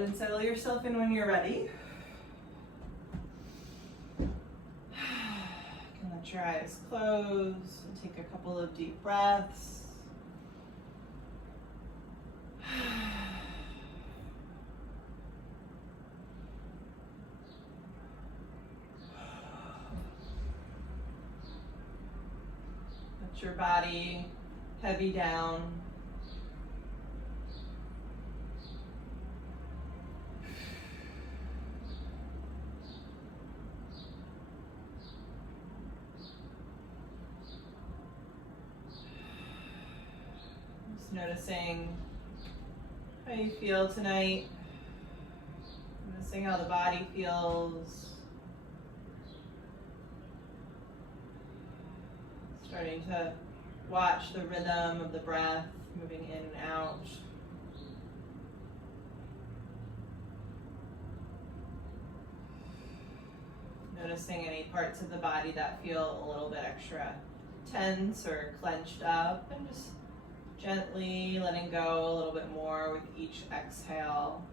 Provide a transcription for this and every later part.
ahead and settle yourself in when you're ready. You can let your eyes close and take a couple of deep breaths. Let your body heavy down. Just noticing how you feel tonight. Noticing how the body feels. Starting to watch the rhythm of the breath moving in and out. Noticing any parts of the body that feel a little bit extra tense or clenched up, and just gently letting go a little bit more with each exhale.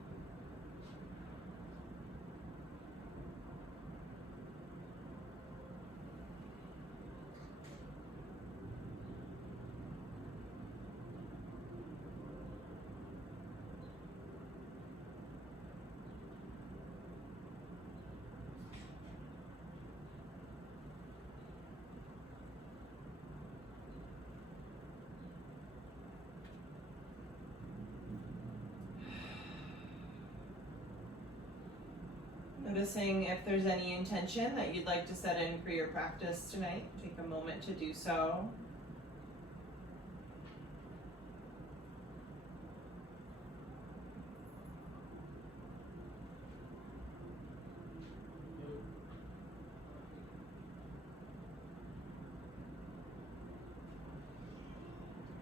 Noticing if there's any intention that you'd like to set in for your practice tonight. Take a moment to do so.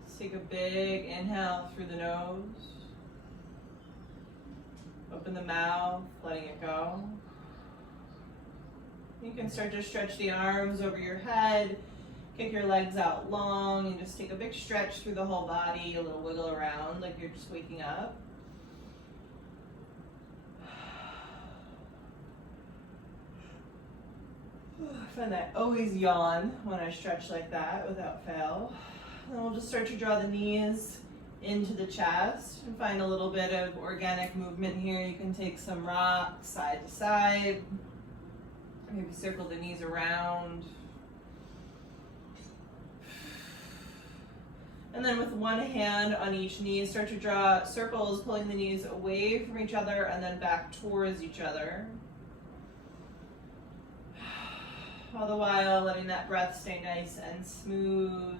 Just take a big inhale through the nose. Open the mouth, letting it go. You can start to stretch the arms over your head, kick your legs out long, and just take a big stretch through the whole body, a little wiggle around like you're just waking up. I find that I always yawn when I stretch like that without fail. Then we'll just start to draw the knees into the chest and find a little bit of organic movement here. You can take some rocks side to side. Maybe circle the knees around. And then with one hand on each knee, start to draw circles, pulling the knees away from each other and then back towards each other. All the while letting that breath stay nice and smooth.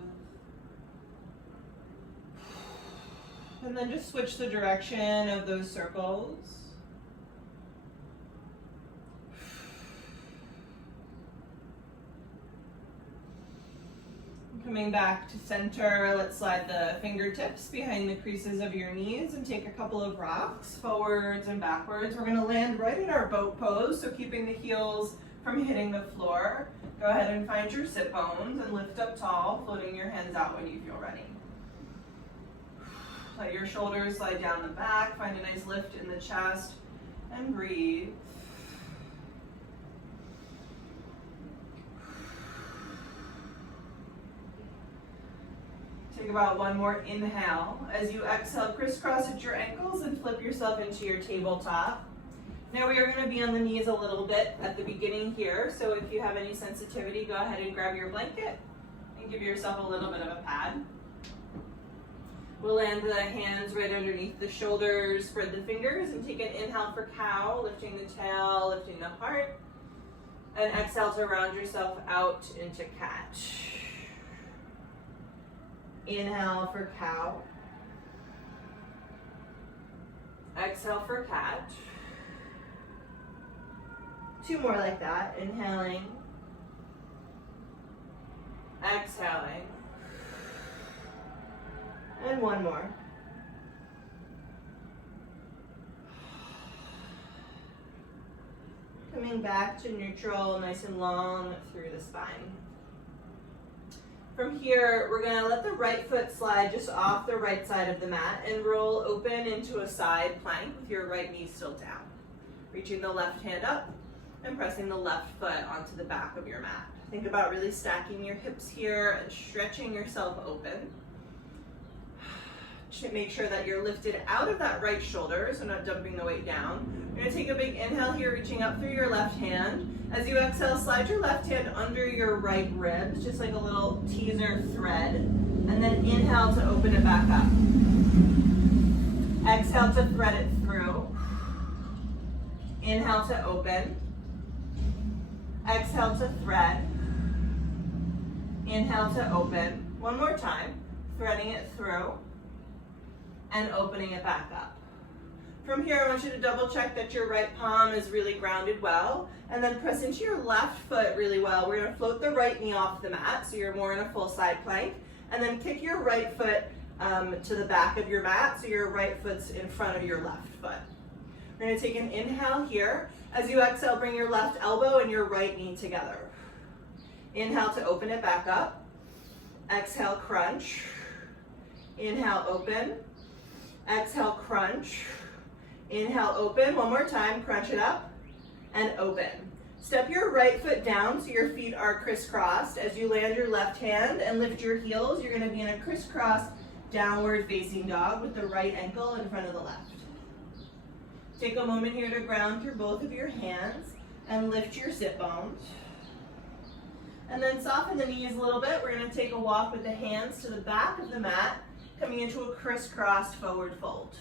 And then just switch the direction of those circles. Coming back to center, let's slide the fingertips behind the creases of your knees and take a couple of rocks forwards and backwards. We're going to land right in our boat pose, so keeping the heels from hitting the floor. Go ahead and find your sit bones and lift up tall, floating your hands out when you feel ready. Let your shoulders slide down the back, find a nice lift in the chest, and breathe. Take about one more inhale. As you exhale, crisscross at your ankles and flip yourself into your tabletop. Now we are going to be on the knees a little bit at the beginning here, so if you have any sensitivity, go ahead and grab your blanket and give yourself a little bit of a pad. We'll land the hands right underneath the shoulders, spread the fingers, and take an inhale for cow, lifting the tail, lifting the heart, and exhale to round yourself out into cat. Inhale for cow. Exhale for cat. Two more like that. Inhaling. Exhaling. And one more. Coming back to neutral, nice and long through the spine. From here, we're gonna let the right foot slide just off the right side of the mat and roll open into a side plank with your right knee still down. Reaching the left hand up and pressing the left foot onto the back of your mat. Think about really stacking your hips here and stretching yourself open. Make sure that you're lifted out of that right shoulder, so not dumping the weight down. You're gonna take a big inhale here, reaching up through your left hand. As you exhale, slide your left hand under your right ribs, just like a little teaser thread. And then inhale to open it back up. Exhale to thread it through. Inhale to open. Exhale to thread. Inhale to open. One more time, threading it through and opening it back up. From here, I want you to double check that your right palm is really grounded well, and then press into your left foot really well. We're gonna float the right knee off the mat, so you're more in a full side plank, and then kick your right foot to the back of your mat, so your right foot's in front of your left foot. We're gonna take an inhale here. As you exhale, bring your left elbow and your right knee together. Inhale to open it back up. Exhale, crunch. Inhale, open. Exhale, crunch. Inhale, open. One more time, crunch it up and open. Step your right foot down so your feet are crisscrossed. As you land your left hand and lift your heels, you're gonna be in a crisscross downward facing dog with the right ankle in front of the left. Take a moment here to ground through both of your hands and lift your sit bones. And then soften the knees a little bit. We're gonna take a walk with the hands to the back of the mat, coming into a crisscrossed forward fold.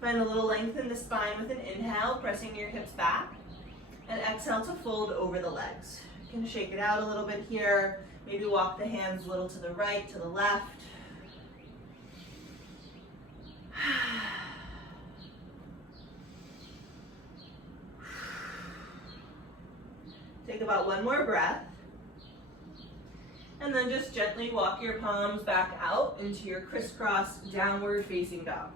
Find a little length in the spine with an inhale, pressing your hips back, and exhale to fold over the legs. You can shake it out a little bit here, maybe walk the hands a little to the right, to the left. Take about one more breath. And then just gently walk your palms back out into your crisscross downward facing dog.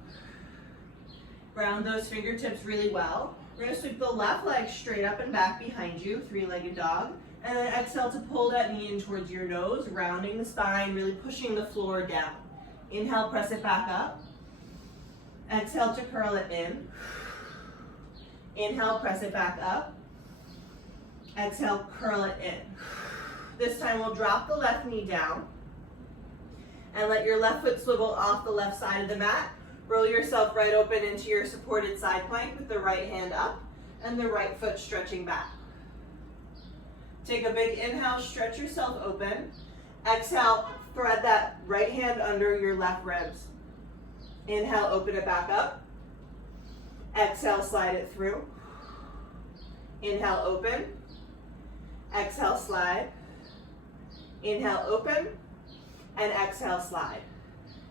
Ground those fingertips really well. We're gonna sweep the left leg straight up and back behind you, three-legged dog. And then exhale to pull that knee in towards your nose, rounding the spine, really pushing the floor down. Inhale, press it back up. Exhale to curl it in. Inhale, press it back up. Exhale, curl it in. This time we'll drop the left knee down and let your left foot swivel off the left side of the mat. Roll yourself right open into your supported side plank with the right hand up and the right foot stretching back. Take a big inhale, stretch yourself open. Exhale, thread that right hand under your left ribs. Inhale, open it back up. Exhale, slide it through. Inhale, open. Exhale, slide. Inhale, open. And exhale, slide.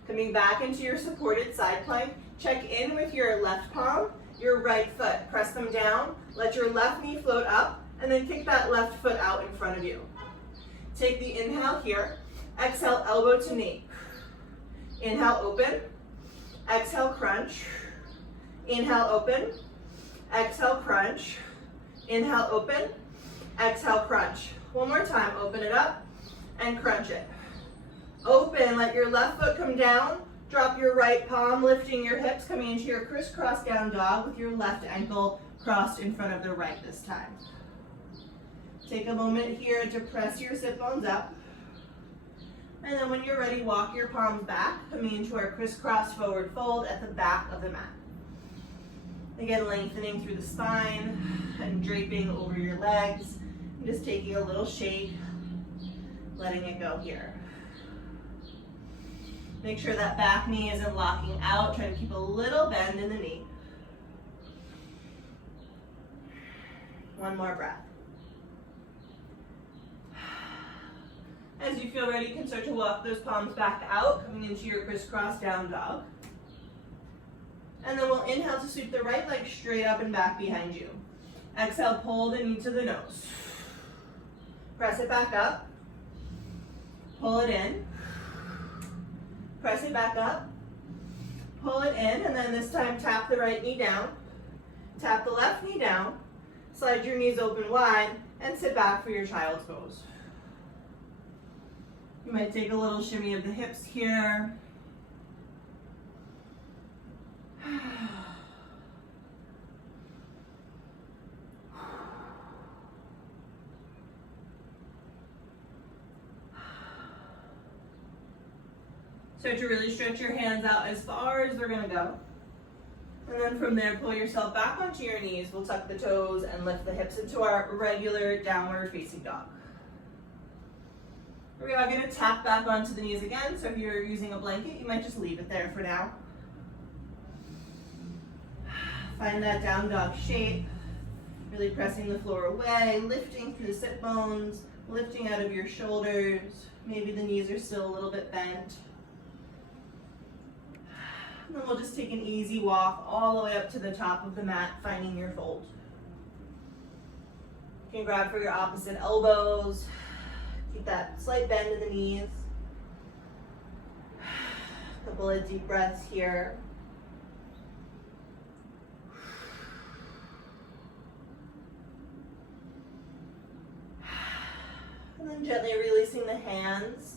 Coming back into your supported side plank, check in with your left palm, your right foot. Press them down, let your left knee float up, and then kick that left foot out in front of you. Take the inhale here. Exhale, elbow to knee. Inhale, open. Exhale, crunch. Inhale, open. Exhale, crunch. Inhale, open. Exhale, crunch. One more time, open it up and crunch it. Open, let your left foot come down. Drop your right palm, lifting your hips, coming into your crisscross down dog with your left ankle crossed in front of the right this time. Take a moment here to press your sit bones up. And then when you're ready, walk your palms back, coming into our crisscross forward fold at the back of the mat. Again, lengthening through the spine and draping over your legs. And just taking a little shake, letting it go here. Make sure that back knee isn't locking out. Try to keep a little bend in the knee. One more breath. As you feel ready, you can start to walk those palms back out, coming into your crisscross down dog. And then we'll inhale to sweep the right leg straight up and back behind you. Exhale, pull the knee to the nose. Press it back up. Pull it in. Press it back up. Pull it in, and then this time tap the right knee down. Tap the left knee down. Slide your knees open wide and sit back for your child's pose. You might take a little shimmy of the hips here. Start to really stretch your hands out as far as they're gonna go. And then from there, pull yourself back onto your knees. We'll tuck the toes and lift the hips into our regular downward facing dog. We are gonna tap back onto the knees again. So if you're using a blanket, you might just leave it there for now. Find that down dog shape. Really pressing the floor away, lifting through the sit bones, lifting out of your shoulders. Maybe the knees are still a little bit bent. And then we'll just take an easy walk all the way up to the top of the mat, finding your fold. You can grab for your opposite elbows. Keep that slight bend in the knees. A couple of deep breaths here. And then gently releasing the hands,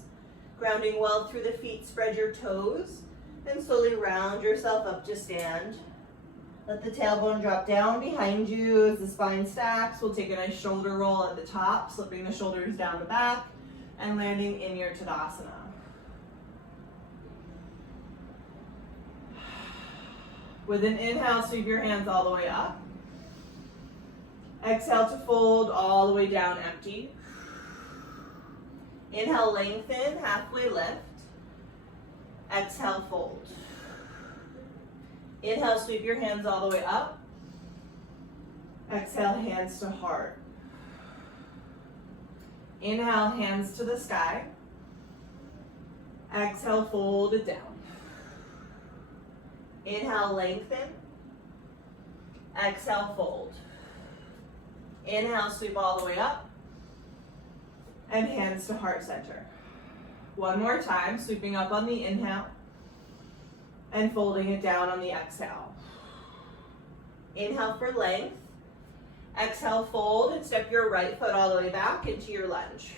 grounding well through the feet, spread your toes, and slowly round yourself up to stand. Let the tailbone drop down behind you as the spine stacks. We'll take a nice shoulder roll at the top, slipping the shoulders down the back, and landing in your Tadasana. With an inhale, sweep your hands all the way up. Exhale to fold all the way down, empty. Inhale, lengthen, halfway lift. Exhale, fold. Inhale, sweep your hands all the way up. Exhale, hands to heart. Inhale, hands to the sky. Exhale, fold it down. Inhale, lengthen. Exhale, fold. Inhale, sweep all the way up. And hands to heart center. One more time, sweeping up on the inhale and folding it down on the exhale. Inhale for length. Exhale, fold, and step your right foot all the way back into your lunge.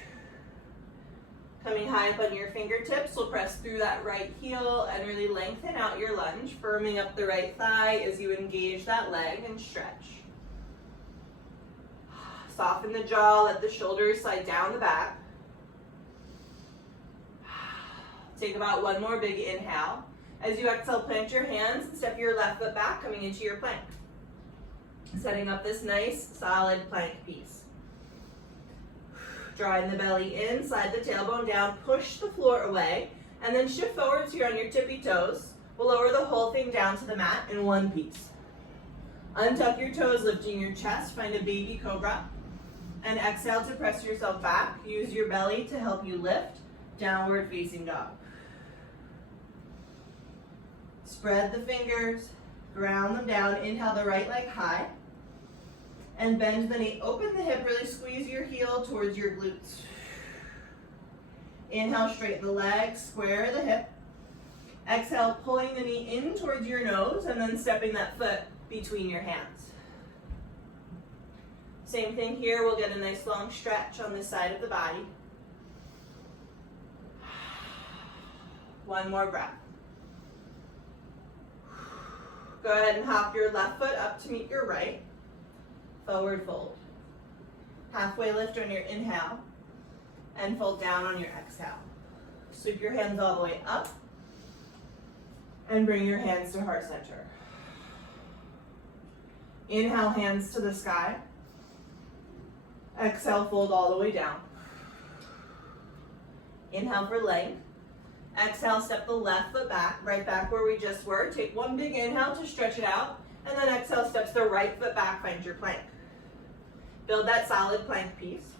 Coming high up on your fingertips, we'll press through that right heel and really lengthen out your lunge, firming up the right thigh as you engage that leg and stretch. Soften the jaw, let the shoulders slide down the back. Take about one more big inhale. As you exhale, plant your hands and step your left foot back, coming into your plank. Setting up this nice, solid plank piece. Drawing the belly in, slide the tailbone down, push the floor away, and then shift forwards here on your tippy toes. We'll lower the whole thing down to the mat in one piece. Untuck your toes, lifting your chest, find a baby cobra. And exhale to press yourself back. Use your belly to help you lift. Downward facing dog. Spread the fingers, ground them down. Inhale the right leg high. And bend the knee, open the hip, really squeeze your heel towards your glutes. Inhale, straighten the leg, square the hip. Exhale, pulling the knee in towards your nose and then stepping that foot between your hands. Same thing here, we'll get a nice long stretch on this side of the body. One more breath. Go ahead and hop your left foot up to meet your right. Forward fold. Halfway lift on your inhale and fold down on your exhale. Sweep your hands all the way up and bring your hands to heart center. Inhale, hands to the sky. Exhale, fold all the way down. Inhale for length. Exhale, step the left foot back, right back where we just were. Take one big inhale to stretch it out, and then exhale, steps the right foot back, find your plank. Build that solid plank piece.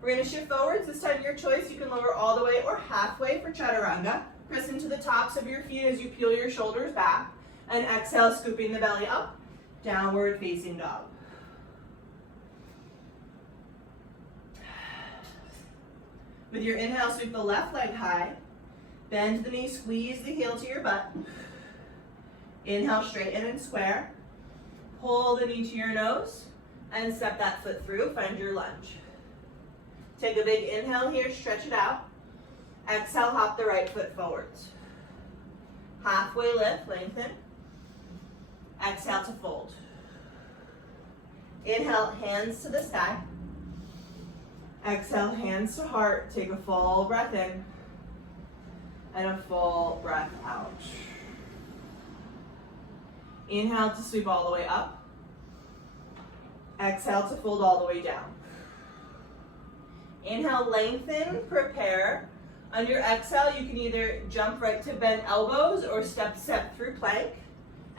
We're gonna shift forwards. This time your choice. You can lower all the way or halfway for chaturanga. Press into the tops of your feet as you peel your shoulders back, and exhale, scooping the belly up, downward facing dog. With your inhale, sweep the left leg high. Bend the knee, squeeze the heel to your butt. Inhale, straighten and square. Pull the knee to your nose and step that foot through, find your lunge. Take a big inhale here, stretch it out. Exhale, hop the right foot forwards. Halfway lift, lengthen. Exhale to fold. Inhale, hands to the sky. Exhale, hands to heart. Take a full breath in and a full breath out. Inhale to sweep all the way up. Exhale to fold all the way down. Inhale, lengthen, prepare. On your exhale, you can either jump right to bent elbows or step through plank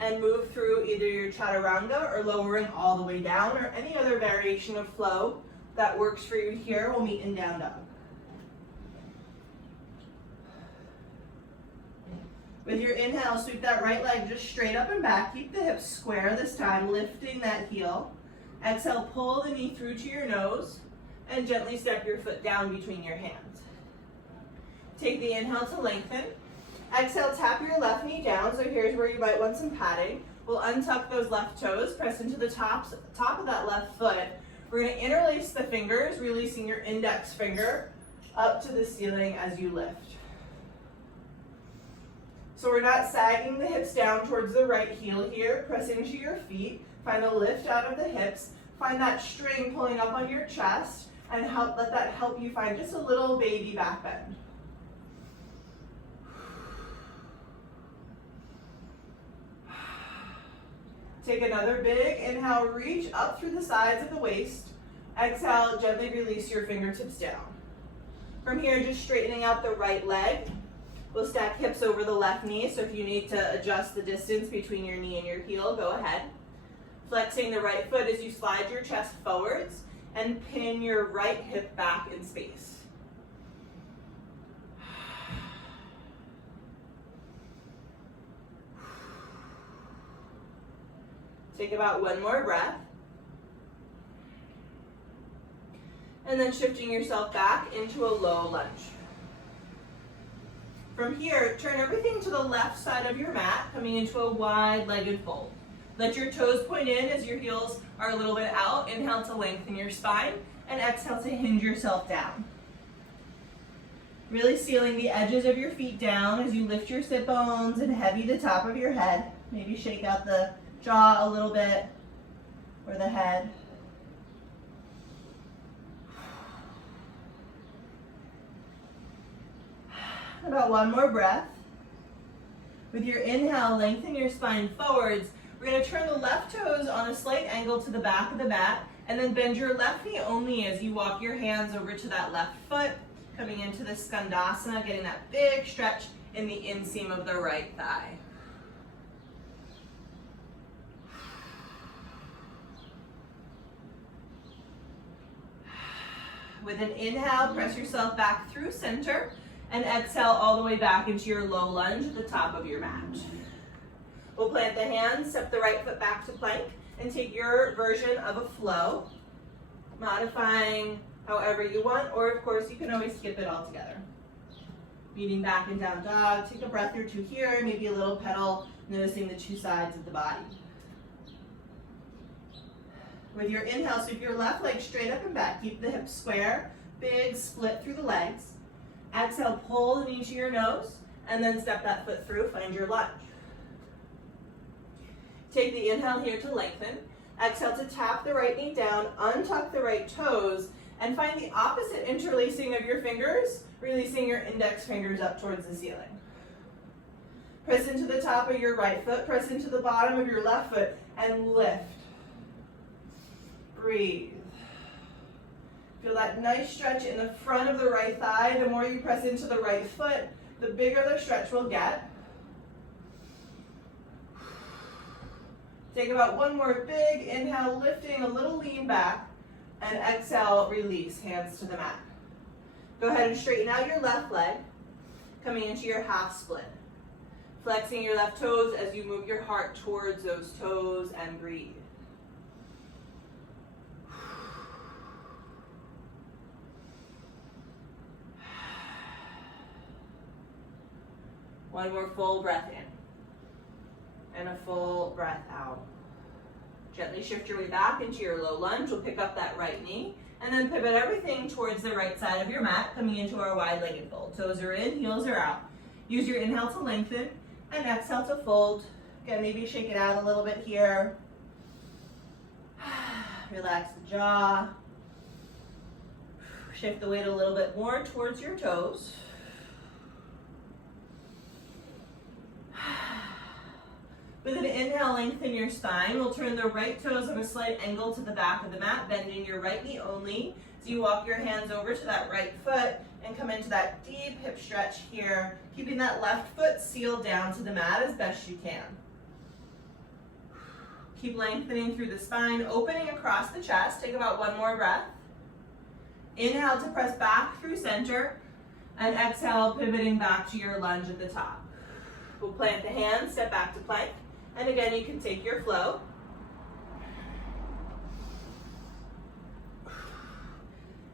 and move through either your chaturanga or lowering all the way down, or any other variation of flow that works for you here. We'll meet in down dog. With your inhale, sweep that right leg just straight up and back. Keep the hips square this time, lifting that heel. Exhale, pull the knee through to your nose and gently step your foot down between your hands. Take the inhale to lengthen. Exhale, tap your left knee down. So here's where you might want some padding. We'll untuck those left toes, press into the top of that left foot. We're going to interlace the fingers, releasing your index finger up to the ceiling as you lift. So we're not sagging the hips down towards the right heel here. Press into your feet. Find a lift out of the hips. Find that string pulling up on your chest, and let that help you find just a little baby back bend. Take another big inhale, reach up through the sides of the waist. Exhale, gently release your fingertips down. From here, just straightening out the right leg. We'll stack hips over the left knee, so if you need to adjust the distance between your knee and your heel, go ahead. Flexing the right foot as you slide your chest forwards and pin your right hip back in space. Take about one more breath. And then shifting yourself back into a low lunge. From here, turn everything to the left side of your mat, coming into a wide-legged fold. Let your toes point in as your heels are a little bit out. Inhale to lengthen your spine, and exhale to hinge yourself down. Really sealing the edges of your feet down as you lift your sit bones and heavy the top of your head. Maybe shake out the jaw a little bit, or the head. About one more breath. With your inhale, lengthen your spine forwards. We're going to turn the left toes on a slight angle to the back of the mat, and then bend your left knee only as you walk your hands over to that left foot, coming into the skandasana, getting that big stretch in the inseam of the right thigh. With an inhale, press yourself back through center, and exhale all the way back into your low lunge at the top of your mat. We'll plant the hands, step the right foot back to plank, and take your version of a flow, modifying however you want, or of course you can always skip it altogether. Meeting back and down dog, take a breath or two here, maybe a little pedal, noticing the two sides of the body. With your inhale, sweep your left leg straight up and back. Keep the hips square, big split through the legs. Exhale, pull the knee to your nose, and then step that foot through, find your lunge. Take the inhale here to lengthen. Exhale to tap the right knee down, untuck the right toes, and find the opposite interlacing of your fingers, releasing your index fingers up towards the ceiling. Press into the top of your right foot, press into the bottom of your left foot, and lift. Breathe. Feel that nice stretch in the front of the right thigh. The more you press into the right foot, the bigger the stretch will get. Take about one more big inhale, lifting a little lean back, and exhale, release, hands to the mat. Go ahead and straighten out your left leg, coming into your half split. Flexing your left toes as you move your heart towards those toes and breathe. One more full breath in. And a full breath out. Gently shift your way back into your low lunge. We'll pick up that right knee And then pivot everything towards the right side of your mat, coming into our wide-legged fold. Toes are in, heels are out. Use your inhale to lengthen and exhale to fold. Again, maybe shake it out a little bit here. Relax the jaw. Shift the weight a little bit more towards your toes. With an inhale, lengthen your spine. We'll turn the right toes on a slight angle to the back of the mat, bending your right knee only. So you walk your hands over to that right foot and come into that deep hip stretch here, keeping that left foot sealed down to the mat as best you can. Keep lengthening through the spine, opening across the chest. Take about one more breath. Inhale to press back through center, and exhale, pivoting back to your lunge at the top. We'll plant the hands, step back to plank, and again, you can take your flow.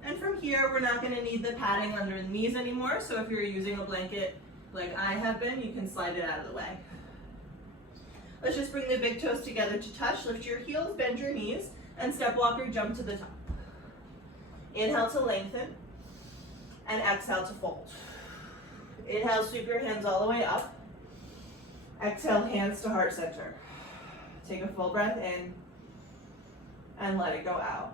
And from here, we're not going to need the padding under the knees anymore, so if you're using a blanket like I have been, you can slide it out of the way. Let's just bring the big toes together to touch. Lift your heels, bend your knees, and step walk or jump to the top. Inhale to lengthen, and exhale to fold. Inhale, sweep your hands all the way up. Exhale, hands to heart center. Take a full breath in, and let it go out.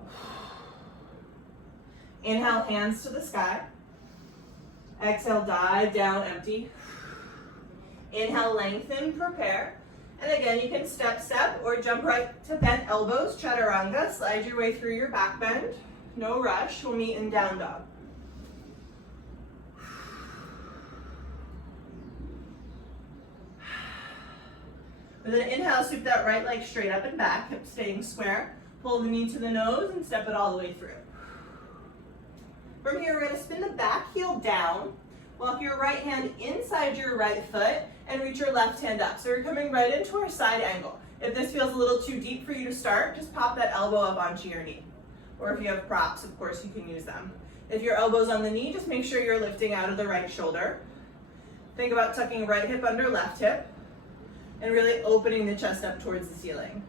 Inhale, hands to the sky. Exhale, dive down, empty. Inhale, lengthen, prepare. And again, you can step, or jump right to bent elbows, chaturanga. Slide your way through your back bend. No rush, we'll meet in down dog. With an inhale, sweep that right leg straight up and back, hips staying square. Pull the knee to the nose and step it all the way through. From here, we're going to spin the back heel down. Walk your right hand inside your right foot and reach your left hand up. So we're coming right into our side angle. If this feels a little too deep for you to start, just pop that elbow up onto your knee. Or if you have props, of course, you can use them. If your elbow's on the knee, just make sure you're lifting out of the right shoulder. Think about tucking right hip under left hip and really opening the chest up towards the ceiling.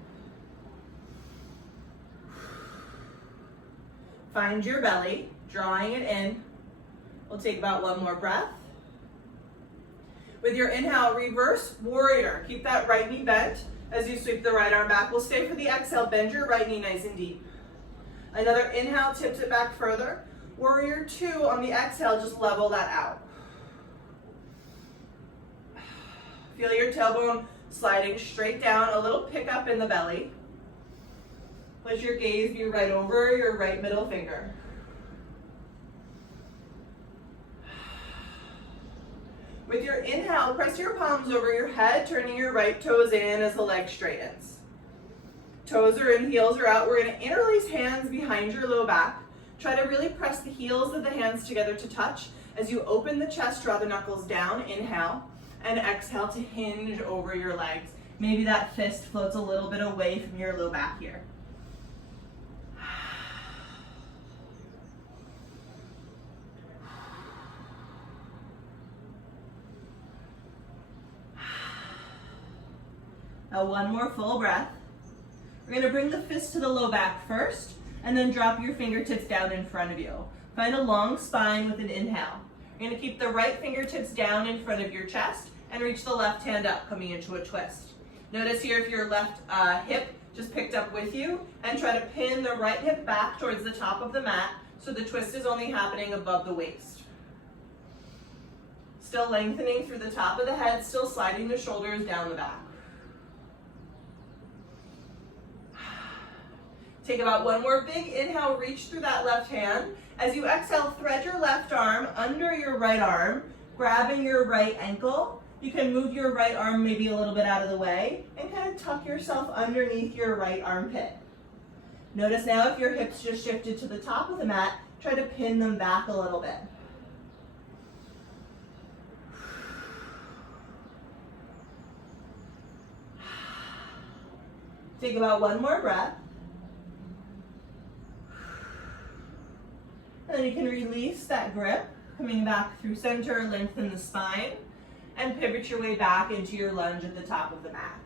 Find your belly, drawing it in. We'll take about one more breath. With your inhale, reverse warrior. Keep that right knee bent as you sweep the right arm back. We'll stay for the exhale, bend your right knee nice and deep. Another inhale, tips it back further. Warrior two, on the exhale, just level that out. Feel your tailbone sliding straight down, a little pickup in the belly. Let your gaze be right over your right middle finger. With your inhale, press your palms over your head, turning your right toes in as the leg straightens. Toes are in, heels are out. We're going to interlace hands behind your low back. Try to really press the heels of the hands together to touch. As you open the chest, draw the knuckles down, inhale, and exhale to hinge over your legs. Maybe that fist floats a little bit away from your low back here. Now one more full breath. We're going to bring the fist to the low back first, and then drop your fingertips down in front of you. Find a long spine with an inhale. You're going to keep the right fingertips down in front of your chest, and reach the left hand up, coming into a twist. Notice here if your left hip just picked up with you, and try to pin the right hip back towards the top of the mat, so the twist is only happening above the waist. Still lengthening through the top of the head, still sliding the shoulders down the back. Take about one more big inhale, reach through that left hand. As you exhale, thread your left arm under your right arm, grabbing your right ankle. You can move your right arm maybe a little bit out of the way and kind of tuck yourself underneath your right armpit. Notice now if your hips just shifted to the top of the mat, try to pin them back a little bit. Take about one more breath. And then you can release that grip, coming back through center, lengthen the spine, and pivot your way back into your lunge at the top of the mat.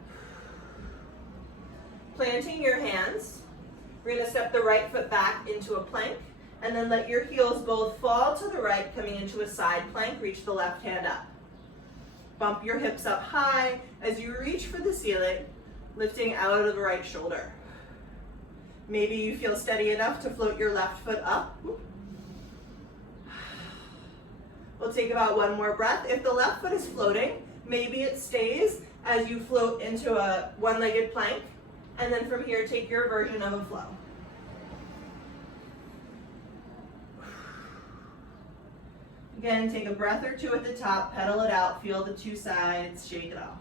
Planting your hands, we're going to step the right foot back into a plank, And then let your heels both fall to the right, coming into a side plank. Reach the left hand up. Bump your hips up high as you reach for the ceiling, lifting out of the right shoulder. Maybe you feel steady enough to float your left foot up. We'll take about one more breath. If the left foot is floating, maybe it stays as you float into a one-legged plank. And then from here, take your version of a flow. Again, take a breath or two at the top, pedal it out, feel the two sides, shake it off.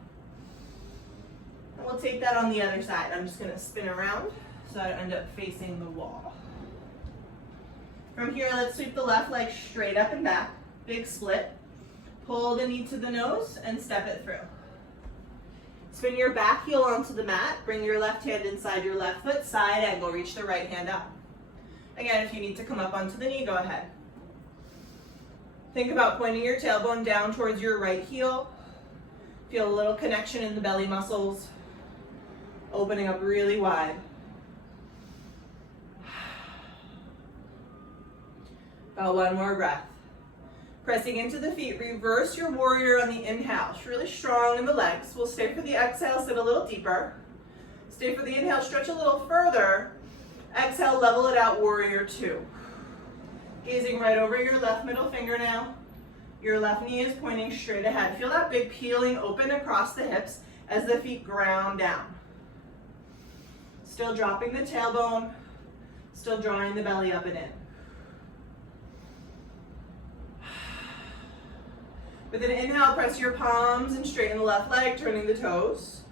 And we'll take that on the other side. I'm just gonna spin around so I end up facing the wall. From here, let's sweep the left leg straight up and back, big split. Pull the knee to the nose and step it through. Spin your back heel onto the mat, bring your left hand inside your left foot, side angle, reach the right hand up. Again, if you need to come up onto the knee, go ahead. Think about pointing your tailbone down towards your right heel. Feel a little connection in the belly muscles, opening up really wide. About one more breath. Pressing into the feet, reverse your warrior on the inhale. It's really strong in the legs. We'll stay for the exhale, sit a little deeper. Stay for the inhale, stretch a little further. Exhale, level it out, warrior two. Gazing right over your left middle finger now. Your left knee is pointing straight ahead. Feel that big peeling open across the hips as the feet ground down. Still dropping the tailbone, still drawing the belly up and in. With an inhale, press your palms and straighten the left leg, turning the toes.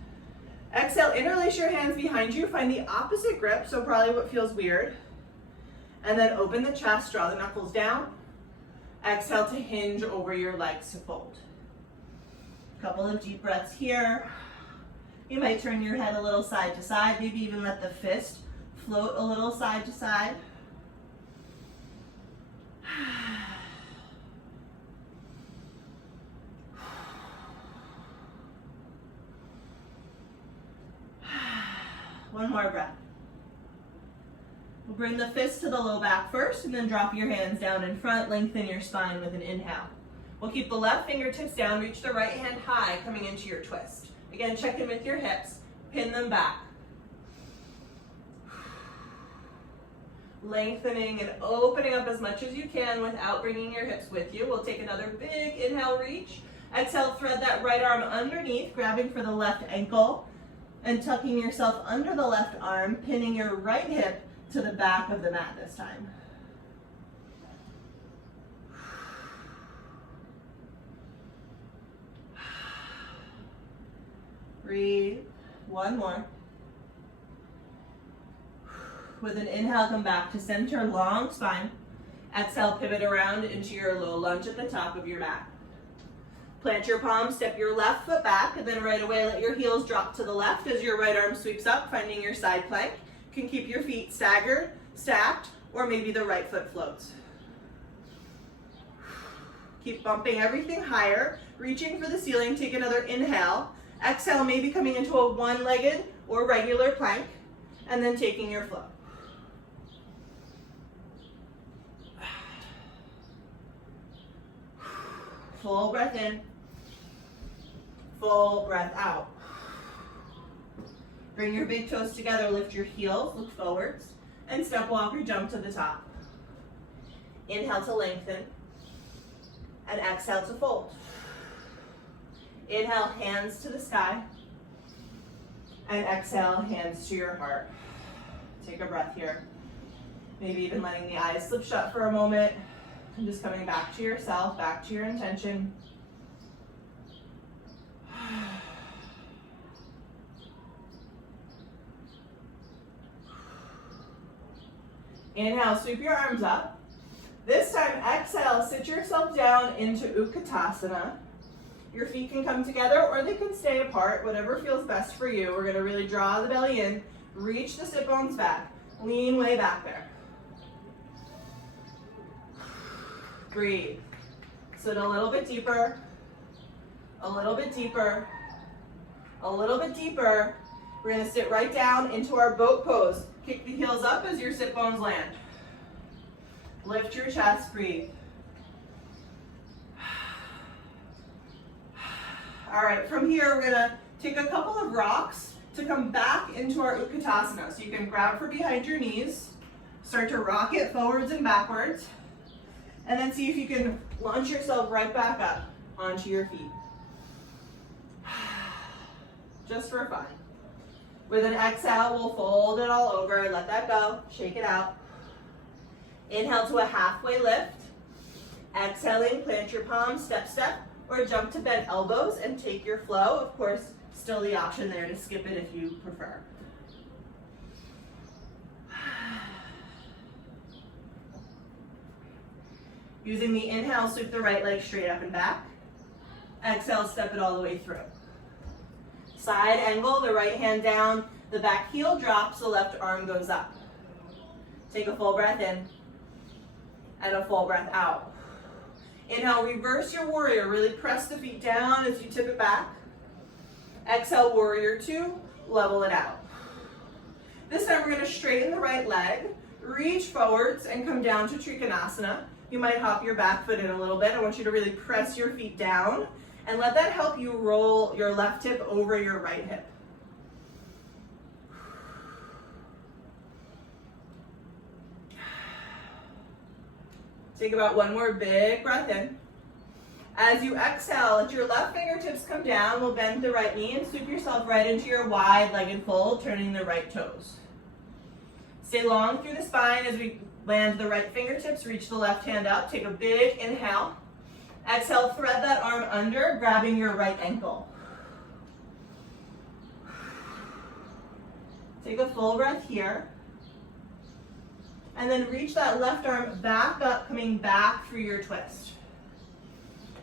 Exhale, interlace your hands behind you. Find the opposite grip, so probably what feels weird. And then open the chest, draw the knuckles down. Exhale to hinge over your legs to fold. Couple of deep breaths here. You might turn your head a little side to side, maybe even let the fist float a little side to side. One more breath. We'll bring the fist to the low back first and then drop your hands down in front, lengthen your spine with an inhale. We'll keep the left fingertips down, reach the right hand high coming into your twist. Again, check in with your hips, pin them back. Lengthening and opening up as much as you can without bringing your hips with you. We'll take another big inhale, reach. Exhale, thread that right arm underneath, grabbing for the left ankle and tucking yourself under the left arm, pinning your right hip to the back of the mat this time. Breathe. One more. With an inhale, come back to center, long spine. Exhale, pivot around into your low lunge at the top of your mat. Plant your palms, step your left foot back, and then right away let your heels drop to the left as your right arm sweeps up, finding your side plank. You can keep your feet staggered, stacked, or maybe the right foot floats. Keep bumping everything higher, reaching for the ceiling. Take another inhale. Exhale, maybe coming into a one-legged or regular plank, and then taking your flow. Full breath in, full breath out. Bring your big toes together, lift your heels, look forwards, and step, walk, or jump to the top. Inhale to lengthen, and exhale to fold. Inhale, hands to the sky, and exhale, hands to your heart. Take a breath here. Maybe even letting the eyes slip shut for a moment, and just coming back to yourself, back to your intention. Inhale, sweep your arms up. This time, exhale, sit yourself down into Utkatasana. Your feet can come together or they can stay apart, whatever feels best for you. We're gonna really draw the belly in, reach the sit bones back, lean way back there. Breathe. Sit a little bit deeper, a little bit deeper, a little bit deeper. We're gonna sit right down into our boat pose. Kick the heels up as your sit bones land. Lift your chest, breathe. All right, from here we're gonna take a couple of rocks to come back into our Utkatasana. So you can grab for behind your knees, start to rock it forwards and backwards, and then see if you can launch yourself right back up onto your feet. Just for fun. With an exhale, we'll fold it all over, let that go, shake it out. Inhale to a halfway lift. Exhaling, plant your palms, step, step, or jump to bent elbows and take your flow. Of course, still the option there to skip it if you prefer. Using the inhale, sweep the right leg straight up and back. Exhale, step it all the way through. Side angle, the right hand down, the back heel drops, the left arm goes up. Take a full breath in and a full breath out. Inhale, reverse your warrior. Really press the feet down as you tip it back. Exhale, warrior two, level it out. This time we're going to straighten the right leg, reach forwards and come down to Trikonasana. You might hop your back foot in a little bit. I want you to really press your feet down and let that help you roll your left hip over your right hip. Take about one more big breath in. As you exhale, let your left fingertips come down. We'll bend the right knee and sweep yourself right into your wide-legged fold, turning the right toes. Stay long through the spine as we land the right fingertips, reach the left hand up. Take a big inhale. Exhale, thread that arm under, grabbing your right ankle. Take a full breath here. And then reach that left arm back up, coming back through your twist.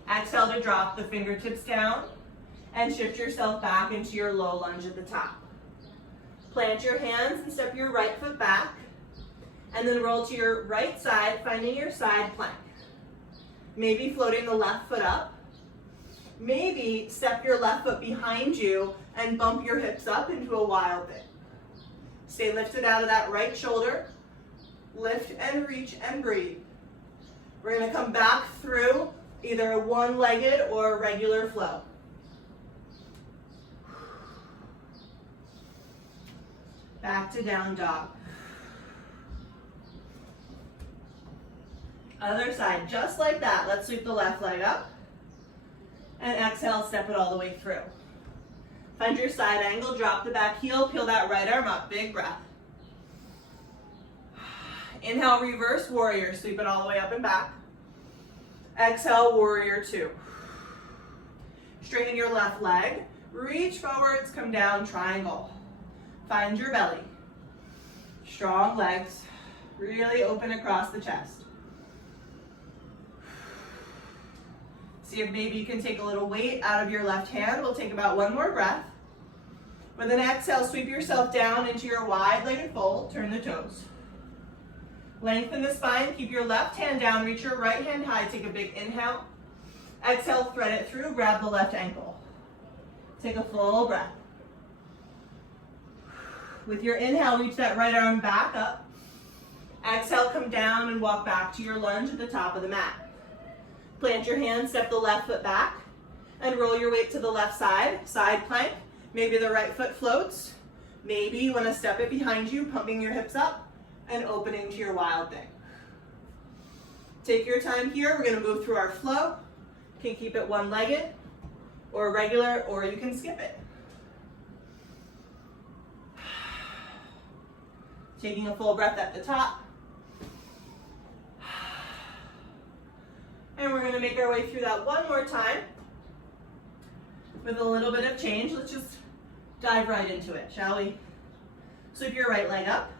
Exhale to drop the fingertips down and shift yourself back into your low lunge at the top. Plant your hands and step your right foot back. And then roll to your right side, finding your side plank. Maybe floating the left foot up. Maybe step your left foot behind you and bump your hips up into a wild thing. Stay lifted out of that right shoulder. Lift and reach and breathe. We're going to come back through either a one-legged or a regular flow. Back to down dog. Other side, just like that. Let's sweep the left leg up. And exhale, step it all the way through. Find your side angle, drop the back heel, peel that right arm up, big breath. Inhale, reverse warrior, sweep it all the way up and back. Exhale, warrior two. Straighten your left leg, reach forwards, come down, triangle. Find your belly. Strong legs, really open across the chest. See if maybe you can take a little weight out of your left hand. We'll take about one more breath. With an exhale, sweep yourself down into your wide-legged fold, turn the toes. Lengthen the spine, keep your left hand down, reach your right hand high, take a big inhale. Exhale, thread it through, grab the left ankle. Take a full breath. With your inhale, reach that right arm back up. Exhale, come down and walk back to your lunge at the top of the mat. Plant your hands, step the left foot back, and roll your weight to the left side, side plank. Maybe the right foot floats. Maybe you want to step it behind you, pumping your hips up and opening to your wild thing. Take your time here. We're going to move through our flow. You can keep it one-legged or regular, or you can skip it. Taking a full breath at the top. And we're going to make our way through that one more time with a little bit of change. Let's just dive right into it, shall we? Sweep your right leg up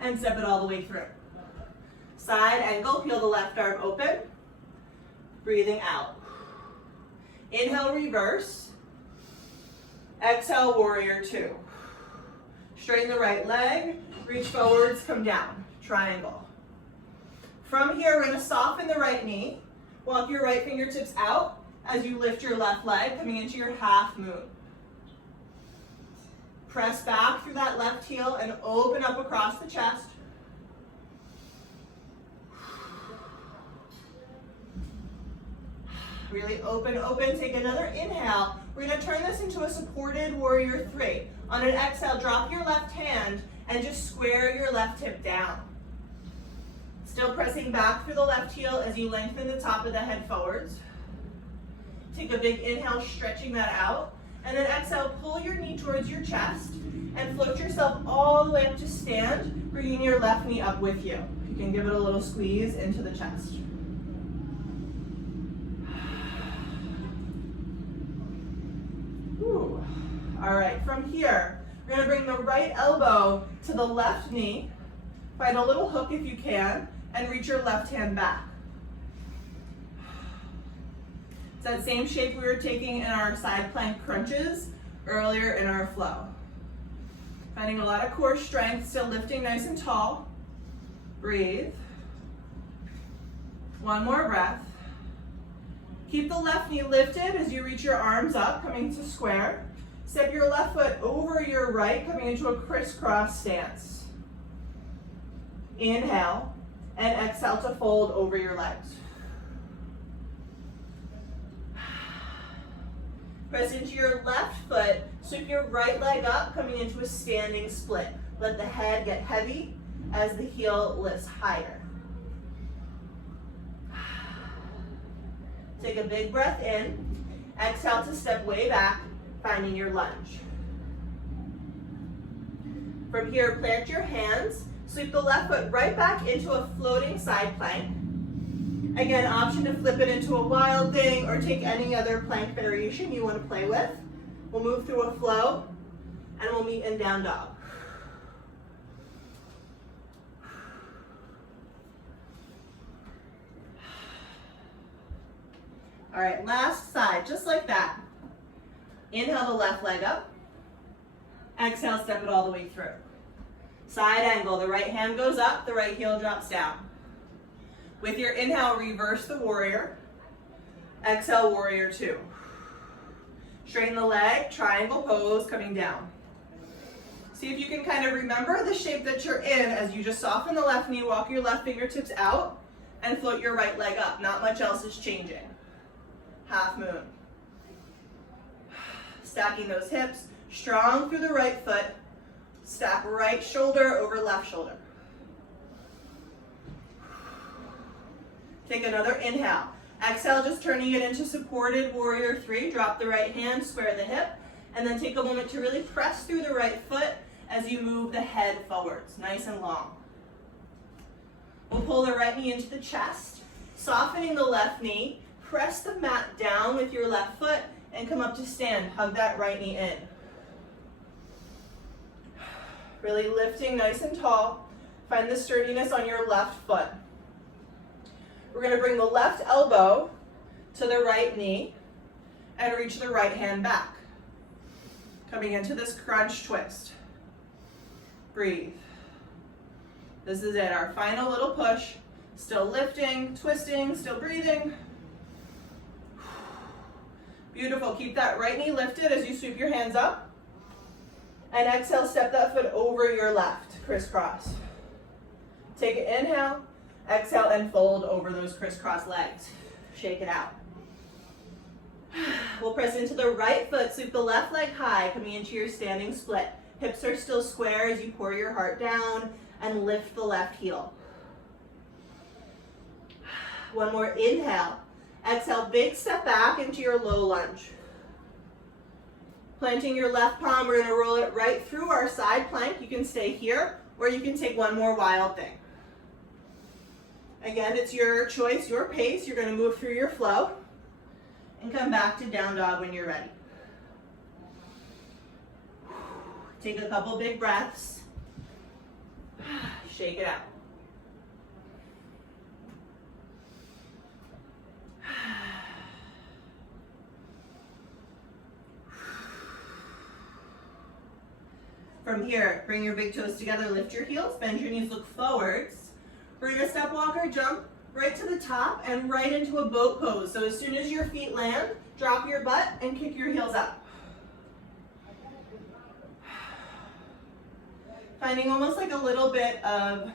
and step it all the way through. Side angle, peel the left arm open. Breathing out. Inhale, reverse. Exhale, warrior two. Straighten the right leg, reach forwards, come down, triangle. From here, we're going to soften the right knee. Walk your right fingertips out as you lift your left leg, coming into your half moon. Press back through that left heel and open up across the chest. Really open, open. Take another inhale. We're gonna turn this into a supported warrior three. On an exhale, drop your left hand and just square your left hip down. Still pressing back through the left heel as you lengthen the top of the head forwards. Take a big inhale, stretching that out. And then exhale, pull your knee towards your chest and float yourself all the way up to stand, bringing your left knee up with you. You can give it a little squeeze into the chest. Whew. All right, from here, we're gonna bring the right elbow to the left knee. Find a little hook if you can, and reach your left hand back. It's that same shape we were taking in our side plank crunches earlier in our flow. Finding a lot of core strength, still lifting nice and tall. Breathe. One more breath. Keep the left knee lifted as you reach your arms up, coming to square. Step your left foot over your right, coming into a crisscross stance. Inhale, and exhale to fold over your legs. Press into your left foot, sweep your right leg up, coming into a standing split. Let the head get heavy as the heel lifts higher. Take a big breath in. Exhale to step way back, finding your lunge. From here, plant your hands. Sweep the left foot right back into a floating side plank. Again, option to flip it into a wild thing or take any other plank variation you want to play with. We'll move through a flow and we'll meet in down dog. All right, last side, just like that. Inhale the left leg up. Exhale, step it all the way through. Side angle, the right hand goes up, the right heel drops down. With your inhale, reverse the warrior. Exhale, warrior two. Straighten the leg, triangle pose, coming down. See if you can kind of remember the shape that you're in as you just soften the left knee, walk your left fingertips out, and float your right leg up. Not much else is changing. Half moon. Stacking those hips, strong through the right foot. Stack right shoulder over left shoulder. Take another inhale. Exhale, just turning it into supported warrior three. Drop the right hand, square the hip, and then take a moment to really press through the right foot as you move the head forwards, nice and long. We'll pull the right knee into the chest, softening the left knee. Press the mat down with your left foot and come up to stand. Hug that right knee in. Really lifting nice and tall. Find the sturdiness on your left foot. We're going to bring the left elbow to the right knee and reach the right hand back. Coming into this crunch twist. Breathe. This is it, our final little push. Still lifting, twisting, still breathing. Beautiful, keep that right knee lifted as you sweep your hands up. And exhale, step that foot over your left, crisscross. Take an inhale, exhale, and fold over those crisscross legs. Shake it out. We'll press into the right foot, sweep the left leg high, coming into your standing split. Hips are still square as you pour your heart down and lift the left heel. One more inhale. Exhale, big step back into your low lunge. Planting your left palm, we're going to roll it right through our side plank. You can stay here, or you can take one more wild thing. Again, it's your choice, your pace. You're going to move through your flow and come back to down dog when you're ready. Take a couple big breaths. Shake it out. From here, bring your big toes together, lift your heels, bend your knees, look forwards. We're gonna step, walk, or jump right to the top and right into a boat pose. So as soon as your feet land, drop your butt and kick your heels up. Finding almost like a little bit of,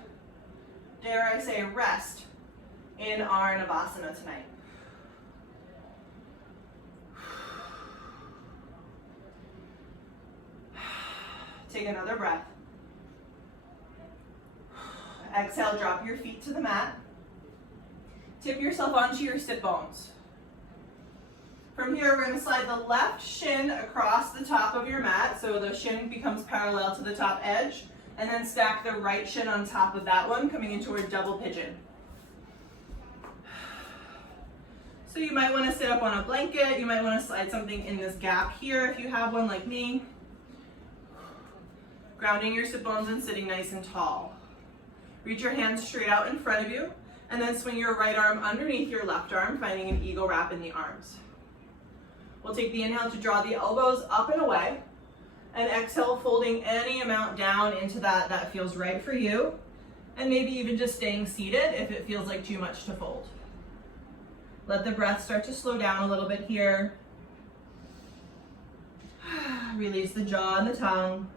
dare I say, rest in our Navasana tonight. Take another breath. Exhale, drop your feet to the mat. Tip yourself onto your sit bones. From here, we're going to slide the left shin across the top of your mat, so the shin becomes parallel to the top edge, and then stack the right shin on top of that one, coming into a double pigeon. So you might want to sit up on a blanket, you might want to slide something in this gap here if you have one like me. Grounding your sit bones and sitting nice and tall. Reach your hands straight out in front of you, and then swing your right arm underneath your left arm, finding an eagle wrap in the arms. We'll take the inhale to draw the elbows up and away, and exhale, folding any amount down into that feels right for you, and maybe even just staying seated if it feels like too much to fold. Let the breath start to slow down a little bit here. Release the jaw and the tongue.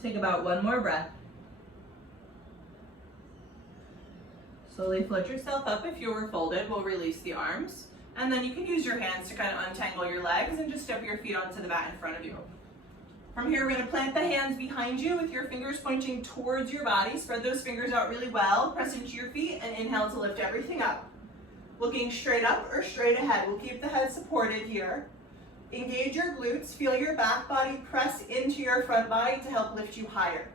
Take about one more breath. Slowly float yourself up. If you were folded, we'll release the arms. And then you can use your hands to kind of untangle your legs and just step your feet onto the mat in front of you. From here, we're going to plant the hands behind you with your fingers pointing towards your body. Spread those fingers out really well. Press into your feet and inhale to lift everything up. Looking straight up or straight ahead. We'll keep the head supported here. Engage your glutes, feel your back body press into your front body to help lift you higher.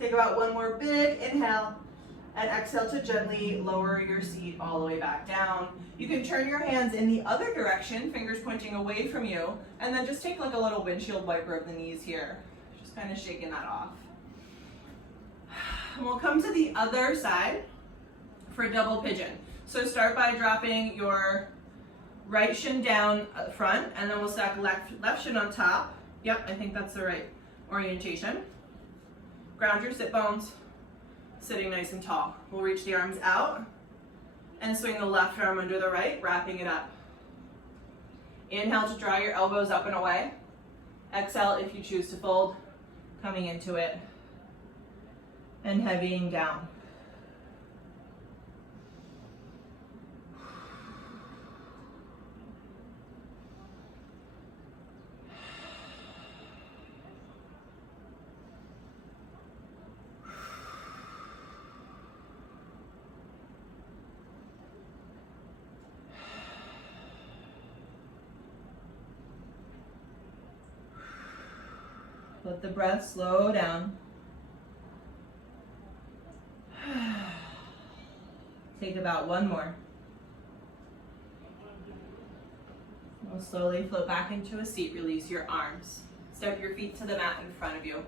Take about one more big inhale and exhale to gently lower your seat all the way back down. You can turn your hands in the other direction, fingers pointing away from you, and then just take like a little windshield wiper of the knees here. Just kind of shaking that off. And we'll come to the other side for a double pigeon. So start by dropping your right shin down front, and then we'll stack left shin on top. Yep, I think that's the right orientation. Ground your sit bones, sitting nice and tall. We'll reach the arms out and swing the left arm under the right, wrapping it up. Inhale to draw your elbows up and away. Exhale if you choose to fold, coming into it and heavying down. Let the breath slow down. Take about one more. We'll slowly float back into a seat. Release your arms. Step your feet to the mat in front of you.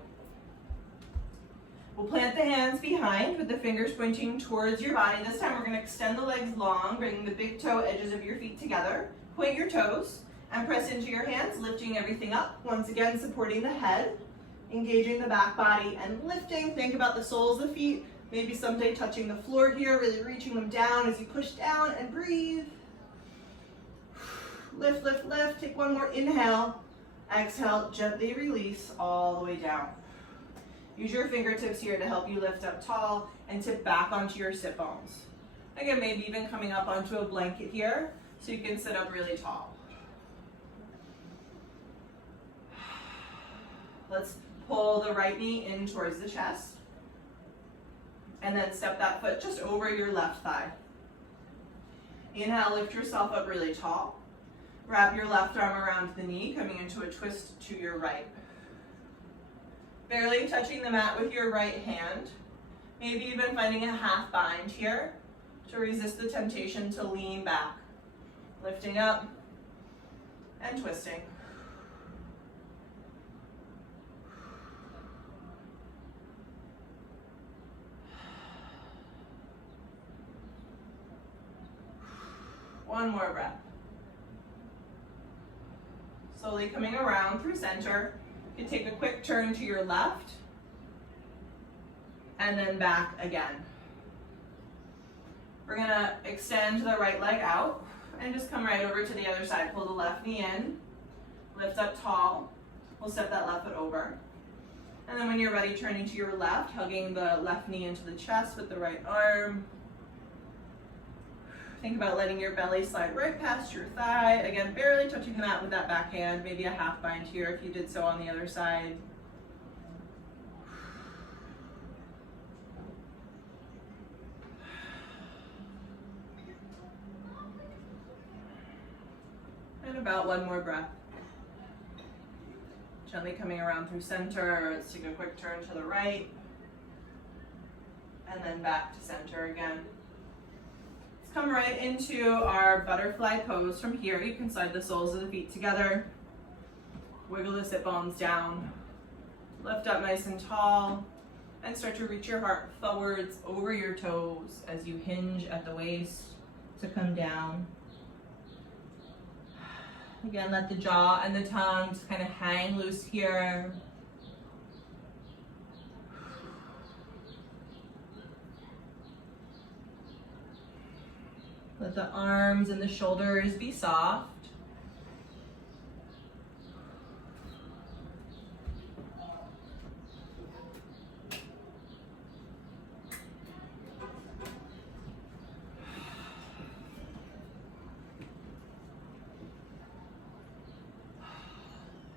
We'll plant the hands behind with the fingers pointing towards your body. This time we're going to extend the legs long, bringing the big toe edges of your feet together. Point your toes and press into your hands, lifting everything up. Once again, supporting the head, engaging the back body and lifting. Think about the soles of the feet. Maybe someday touching the floor here, really reaching them down as you push down and breathe. Lift, lift, lift. Take one more inhale. Exhale, gently release all the way down. Use your fingertips here to help you lift up tall and tip back onto your sit bones. Again, maybe even coming up onto a blanket here so you can sit up really tall. Let's pull the right knee in towards the chest. And then step that foot just over your left thigh. Inhale, lift yourself up really tall. Wrap your left arm around the knee, coming into a twist to your right. Barely touching the mat with your right hand. Maybe even finding a half bind here to resist the temptation to lean back. Lifting up and twisting. One more breath. Slowly coming around through center, You can take a quick turn to your left and then back again. We're gonna extend the right leg out and just come right over to the other side. Pull the left knee in, lift up tall. We'll step that left foot over. And then when you're ready, turning to your left, hugging the left knee into the chest with the right arm. Think about letting your belly slide right past your thigh. Again, barely touching the mat with that back hand, maybe a half bind here if you did so on the other side. And about one more breath. Gently coming around through center. Let's take a quick turn to the right. And then back to center again. Let's come right into our butterfly pose. From here, you can slide the soles of the feet together. Wiggle the sit bones down. Lift up nice and tall. And start to reach your heart forwards over your toes as you hinge at the waist to come down. Again, let the jaw and the tongue just kind of hang loose here. Let the arms and the shoulders be soft.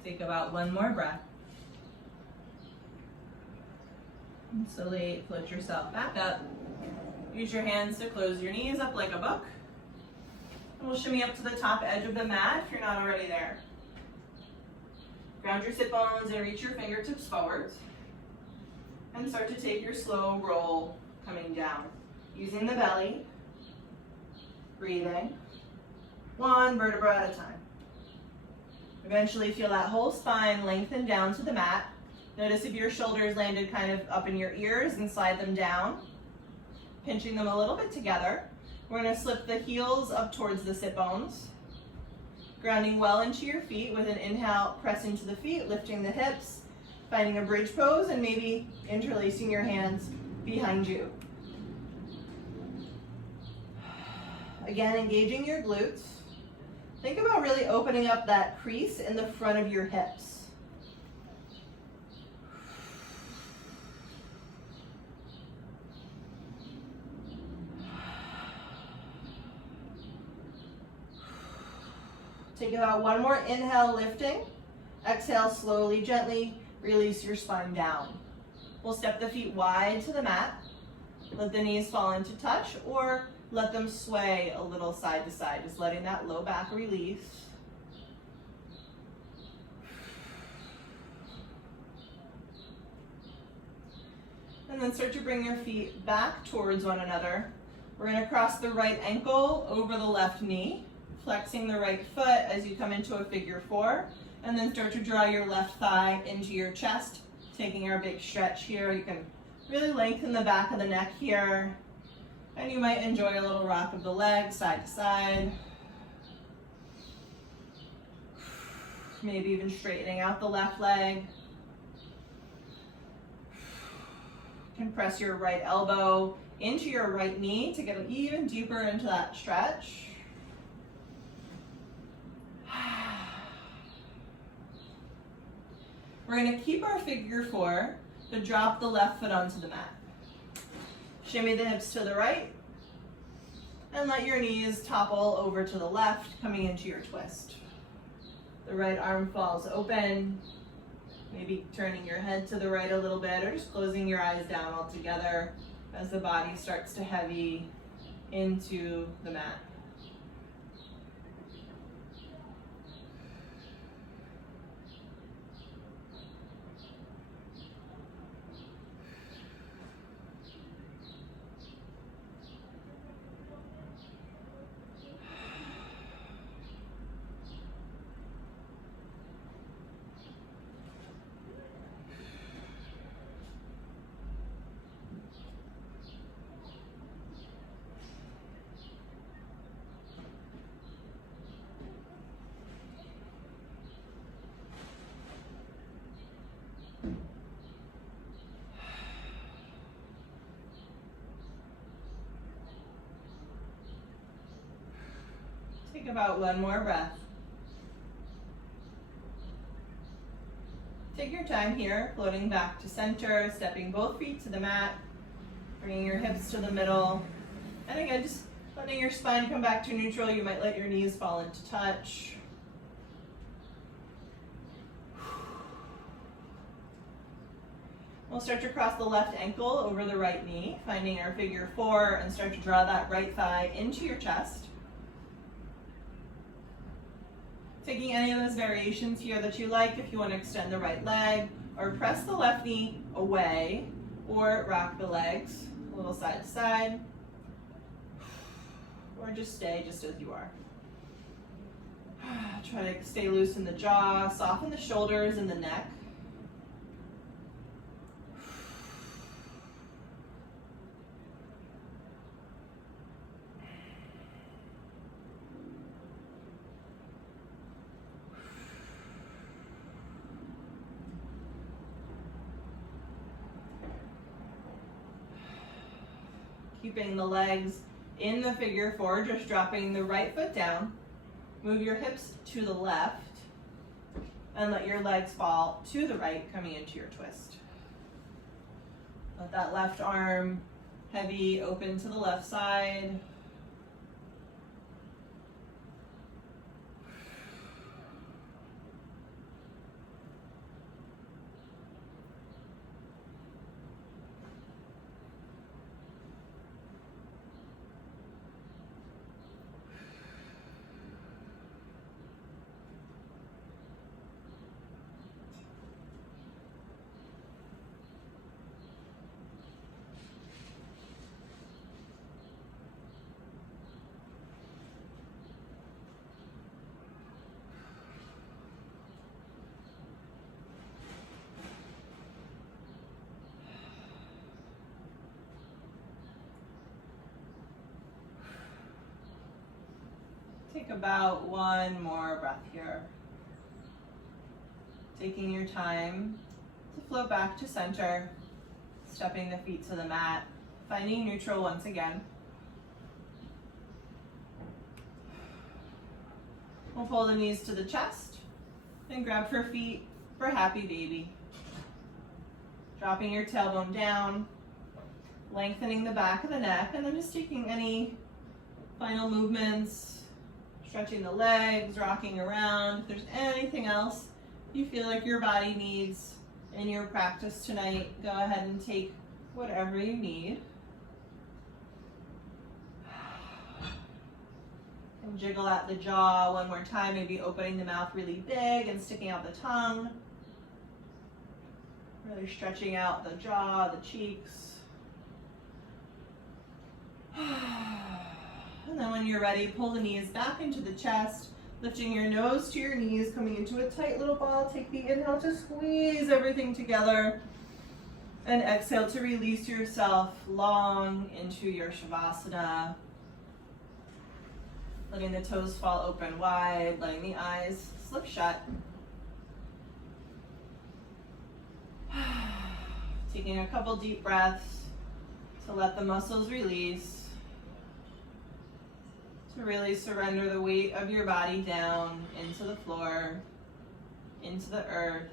Take about one more breath. And slowly float yourself back up. Use your hands to close your knees up like a book. And we'll shimmy up to the top edge of the mat if you're not already there. Ground your sit bones and reach your fingertips forwards. And start to take your slow roll coming down. Using the belly, breathing, one vertebra at a time. Eventually feel that whole spine lengthen down to the mat. Notice if your shoulders landed kind of up in your ears and slide them down. Pinching them a little bit together. We're going to slip the heels up towards the sit bones. Grounding well into your feet with an inhale, press into the feet, lifting the hips, finding a bridge pose, and maybe interlacing your hands behind you. Again, engaging your glutes. Think about really opening up that crease in the front of your hips. Take about one more inhale, lifting. Exhale, slowly, gently release your spine down. We'll step the feet wide to the mat. Let the knees fall into touch, or let them sway a little side to side, just letting that low back release. And then start to bring your feet back towards one another. We're going to cross the right ankle over the left knee, flexing the right foot as you come into a figure four, and then start to draw your left thigh into your chest, taking our big stretch here. You can really lengthen the back of the neck here. And you might enjoy a little rock of the legs side to side. Maybe even straightening out the left leg. You can press your right elbow into your right knee to get even deeper into that stretch. We're going to keep our figure four, but drop the left foot onto the mat. Shimmy the hips to the right, and let your knees topple over to the left, coming into your twist. The right arm falls open, maybe turning your head to the right a little bit, or just closing your eyes down altogether as the body starts to heavy into the mat. about one more breath. Take your time here, floating back to center, stepping both feet to the mat, bringing your hips to the middle, and again, just letting your spine come back to neutral. You might let your knees fall into touch. We'll start to cross the left ankle over the right knee, finding our figure 4, and start to draw that right thigh into your chest. Taking any of those variations here that you like, if you want to extend the right leg, or press the left knee away, or rock the legs a little side to side, or just stay just as you are. Try to stay loose in the jaw, soften the shoulders and the neck. Keeping the legs in the figure 4, just dropping the right foot down. Move your hips to the left and let your legs fall to the right, coming into your twist. Let that left arm heavy open to the left side. Take about one more breath here. Taking your time to float back to center, stepping the feet to the mat, finding neutral once again. We'll pull the knees to the chest and grab for feet for happy baby. Dropping your tailbone down, lengthening the back of the neck, and then just taking any final movements, stretching the legs, rocking around. If there's anything else you feel like your body needs in your practice tonight, go ahead and take whatever you need. And jiggle out the jaw one more time, maybe opening the mouth really big and sticking out the tongue. Really stretching out the jaw, the cheeks. And then when you're ready, pull the knees back into the chest, lifting your nose to your knees, coming into a tight little ball. Take the inhale to squeeze everything together, and exhale to release yourself long into your Shavasana. Letting the toes fall open wide, letting the eyes slip shut. Taking a couple deep breaths to let the muscles release. To really surrender the weight of your body down into the floor, into the earth.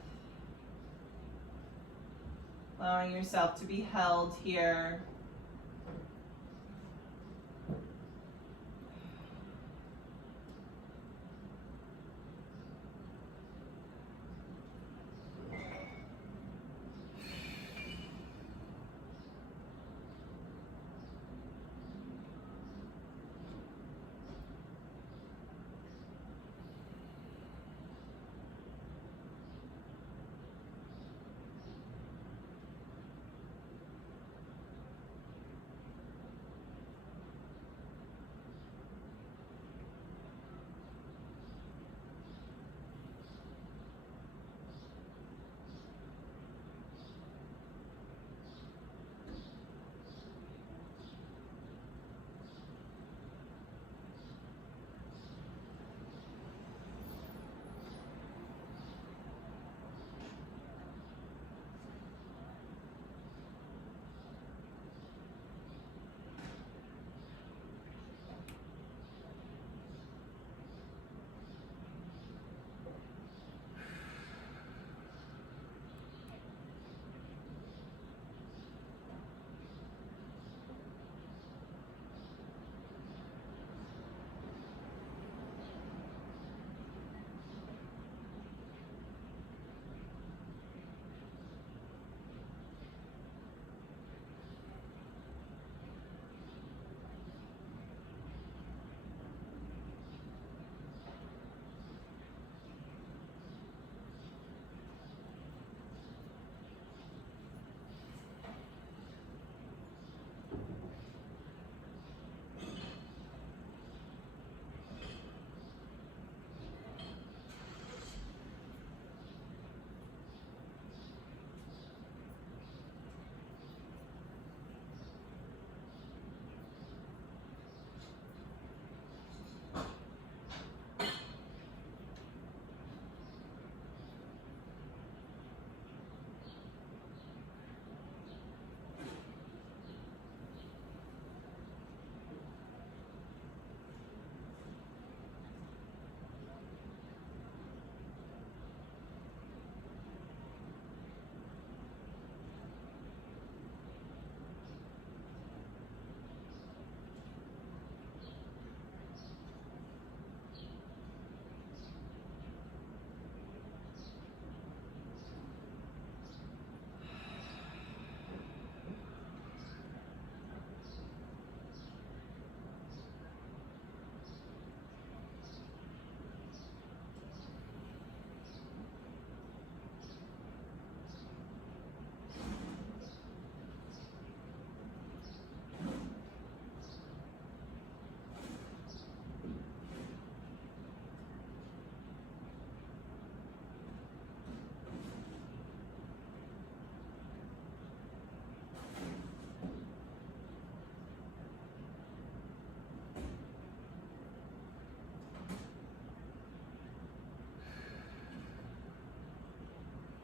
Allowing yourself to be held here.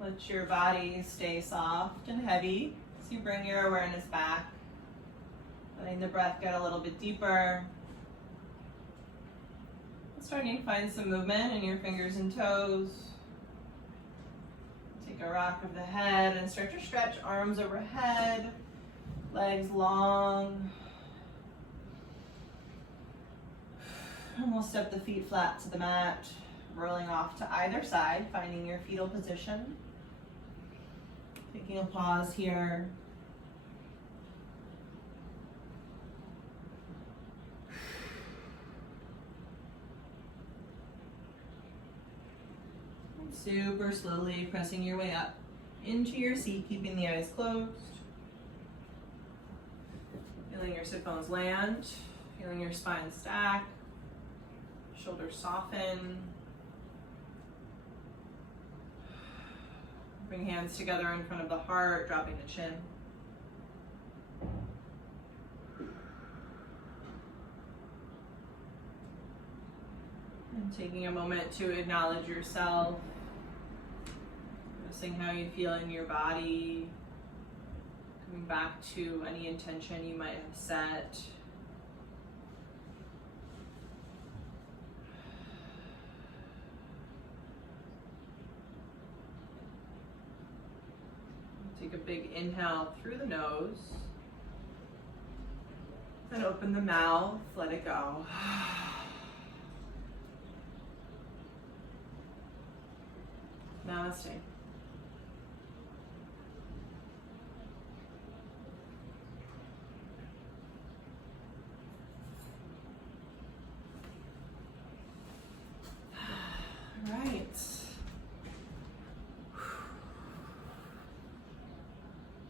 Let your body stay soft and heavy as you bring your awareness back. Letting the breath get a little bit deeper. Starting to find some movement in your fingers and toes. Take a rock of the head and start to stretch arms overhead, legs long. And we'll step the feet flat to the mat, rolling off to either side, finding your fetal position. Taking a pause here. And super slowly pressing your way up into your seat, keeping the eyes closed. Feeling your sit bones land, feeling your spine stack, shoulders soften. Bring hands together in front of the heart, dropping the chin. And taking a moment to acknowledge yourself, noticing how you feel in your body, coming back to any intention you might have set. Take a big inhale through the nose. Then open the mouth, let it go. Namaste.